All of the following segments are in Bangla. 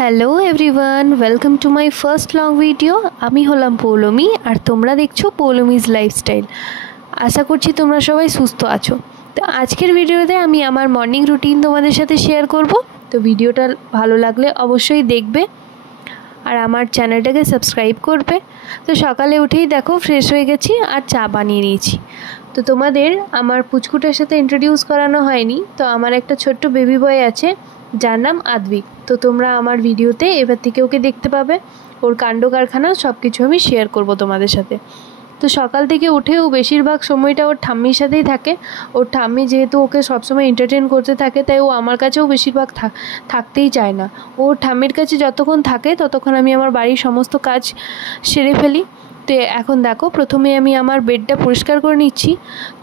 Hello everyone, welcome to my first long video. আমি হলাম পৌলমি আর তোমরা দেখছো পৌলমিজ লাইফস্টাইল। আশা করছি তোমরা সবাই সুস্থ আছো। তো আজকের ভিডিওতে আমি আমার মর্নিং রুটিন তোমাদের সাথে শেয়ার করব। তো ভিডিওটা ভালো লাগলে অবশ্যই দেখবে আর আমার চ্যানেলটাকে সাবস্ক্রাইব করবে। তো সকালে উঠেই দেখো ফ্রেশ হয়ে গেছি আর চা বানিয়ে নিয়েছি। তো তোমাদের আমার পুচকুটার সাথে ইন্ট্রোডিউস করানো হয়নি। তো আমার একটা ছোট্ট বেবি বয় আছে যার নাম আদ্বিক। তো তোমরা আমার ভিডিওতে এবার থেকে ওকে দেখতে পাবে। ওর কাণ্ড কারখানা সব কিছু আমি শেয়ার করব তোমাদের সাথে। তো সকাল থেকে উঠেও বেশিরভাগ সময়টা ওর ঠাম্মির সাথেই থাকে। ওর ঠাম্মি যেহেতু ওকে সবসময় এন্টারটেন করতে থাকে, তাই ও আমার কাছেও বেশিরভাগ থাকতেই চায় না। ওর ঠাম্মির কাছে যতক্ষণ থাকে ততক্ষণ আমি আমার বাড়ির সমস্ত কাজ সেরে ফেলি। তো এখন দেখো প্রথমে আমি আমার বেডটা পরিষ্কার করে নিচ্ছি।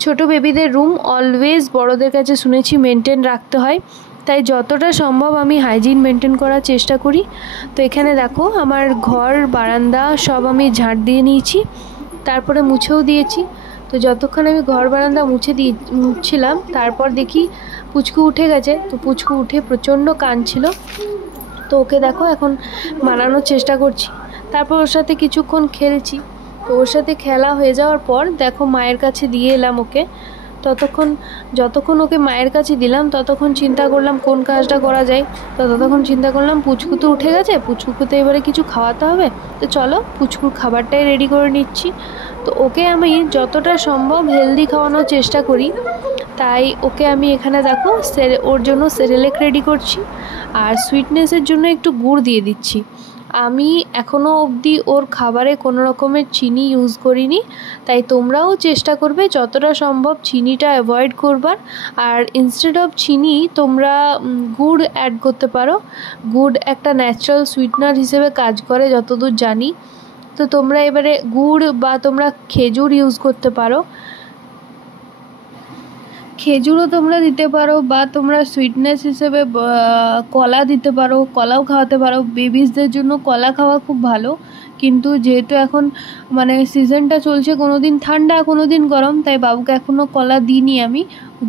ছোট বেবিদের রুম অলওয়েজ বড়দের কাছে শুনেছি মেনটেন রাখতে হয়, তাই যতটা সম্ভব আমি হাইজিন মেনটেন করার চেষ্টা করি। তো এখানে দেখো আমার ঘর বারান্দা সব আমি ঝাঁট দিয়ে নিয়েছি, তারপরে মুছেও দিয়েছি। তো যতক্ষণ আমি ঘর বারান্দা মুছছিলাম তারপর দেখি পুচকু উঠে গেছে। তো পুচকু উঠে প্রচণ্ড কাঁদছিল। তো ওকে দেখো এখন মানানোর চেষ্টা করছি, তারপর ওর সাথে কিছুক্ষণ খেলছি। তো ওর সাথে খেলা হয়ে যাওয়ার পর দেখো মায়ের কাছে দিয়ে এলাম ওকে। যতক্ষণ ওকে মায়ের কাছে দিলাম ততক্ষণ চিন্তা করলাম কোন কাজটা করা যায়। তো ততক্ষণ চিন্তা করলাম পুচকু তো উঠে গেছে, পুচকুকে তো এবারে কিছু খাওয়াতে হবে। তো চলো পুচকুর খাবারটাই রেডি করে নিচ্ছি। তো ওকে আমি যতটা সম্ভব হেলদি খাওয়ানোর চেষ্টা করি, তাই ওকে আমি এখানে দেখো ওর জন্য সেরেলেক রেডি করছি আর সুইটনেসের জন্য একটু গুড় দিয়ে দিচ্ছি। আমি এখনও অবধি ওর খাবারে কোনো রকমের চিনি ইউজ করিনি, তাই তোমরাও চেষ্টা করবে যতটা সম্ভব চিনিটা অ্যাভয়েড করবার। আর ইনস্টেড অফ চিনি তোমরা গুড় অ্যাড করতে পারো। গুড় একটা ন্যাচারাল সুইটনার হিসেবে কাজ করে যতদূর জানি। তো তোমরা এবারে গুড় বা তোমরা খেজুর ইউজ করতে পারো, খেজুরও তোমরা দিতে পারো, বা তোমরা সুইটনেস হিসেবে কলা দিতে পারো, কলাও খাওয়াতে পারো। বেবিসদের জন্য কলা খাওয়া খুব ভালো, কিন্তু যেহেতু এখন মানে সিজনটা চলছে, কোনো দিন ঠান্ডা কোনো দিন গরম, তাই বাবুকে এখনও কলা দিইনি আমি।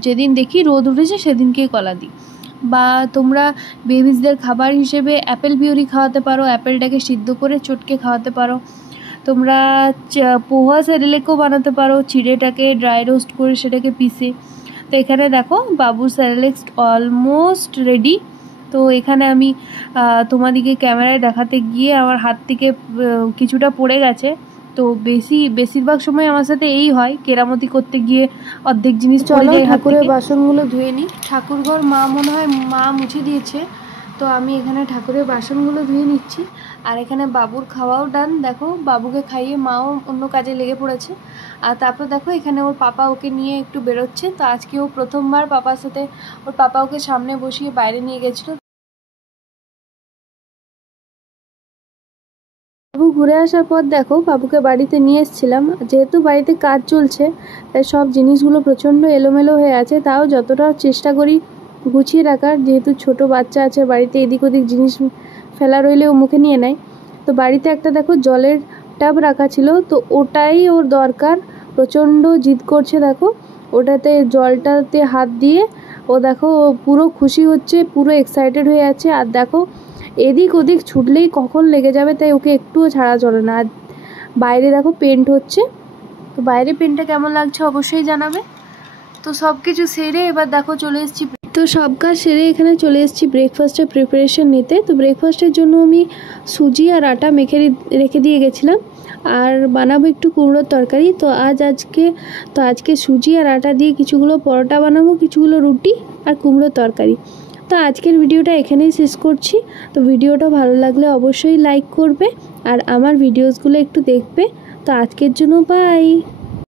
যেদিন দেখি রোদ উঠেছে সেদিনকেই কলা দিই। বা তোমরা বেবিসদের খাবার হিসেবে অ্যাপেল পিউরি খাওয়াতে পারো, অ্যাপেলটাকে সিদ্ধ করে চটকে খাওয়াতে পারো। তোমরা পোহা সেরেলেকও বানাতে পারো, চিড়েটাকে ড্রাই রোস্ট করে সেটাকে পিষে। তো এখানে দেখো বাবুর সেরেলেক্স অলমোস্ট রেডি। তো এখানে আমি তোমাদিকে ক্যামেরায় দেখাতে গিয়ে আমার হাত থেকে কিছুটা পড়ে গেছে। তো বেশিরভাগ সময় আমার সাথে এই হয়, কেরামতি করতে গিয়ে অর্ধেক জিনিস চলে যায়। ঠাকুরের বাসনগুলো ধুয়ে নিই। ঠাকুরঘর মনে হয় মা মুছে দিয়েছে। তো আমি এখানে ঠাকুরের বাসনগুলো ধুয়ে নিচ্ছি আর এখানে বাবুর খাওয়াও ডান। দেখো বাবুকে খাইয়ে মাও অন্য কাজে লেগে পড়েছে। আর তারপর দেখো এখানে ওর পাপা ওকে নিয়ে একটু বেরোচ্ছে। তো আজকে ও প্রথমবার পাপার সাথে, ওর পাপা ওকে সামনে বসিয়ে বাইরে নিয়ে গেছিলো। বাবু ঘুরে আসার পর দেখো বাবুকে বাড়িতে নিয়ে এসেছিলাম। যেহেতু বাড়িতে কাজ চলছে তাই সব জিনিসগুলো প্রচণ্ড এলোমেলো হয়ে আছে, তাও যতটা চেষ্টা করি গুছিয়ে রাখার। যেহেতু ছোট বাচ্চা আছে বাড়িতে, এদিক ওদিক জিনিস ফেলা রইলে ও মুখে নিয়ে নেয়। তো বাড়িতে একটা দেখো জলের টাব রাখা ছিল, তো ওটাই ওর দরকার। প্রচণ্ড জিদ করছে দেখো, ওটাতে জলটাতে হাত দিয়ে ও দেখো পুরো খুশি হচ্ছে, পুরো এক্সাইটেড হয়ে আছে। আর দেখো এদিক ওদিক ছুটলেই কখন লেগে যাবে, তাই ওকে একটুও ছাড়া চলে না। আর বাইরে দেখো পেন্ট হচ্ছে। তো বাইরে পেন্টটা কেমন লাগছে অবশ্যই জানাবে। তো সব কিছু সেরে এবার দেখো চলে এসেছি। তো সব কাজ সেরে এখানে চলে এসেছি ব্রেকফাস্টের প্রিপারেশন নিতে। তো ব্রেকফাস্টের জন্য আমি সুজি আর আটা মেখে রেখে দিয়ে গেছিলাম আর বানাবো একটু কুমড়োর তরকারি। তো আজকে সুজি আর আটা দিয়ে কিছুগুলো পরোটা বানাবো, কিছুগুলো রুটি আর কুমড়োর তরকারি। তো আজকের ভিডিওটা এখানেই শেষ করছি। তো ভিডিওটা ভালো লাগলে অবশ্যই লাইক করবে আর আমার ভিডিওসগুলো একটু দেখবে। তো আজকের জন্য বাই।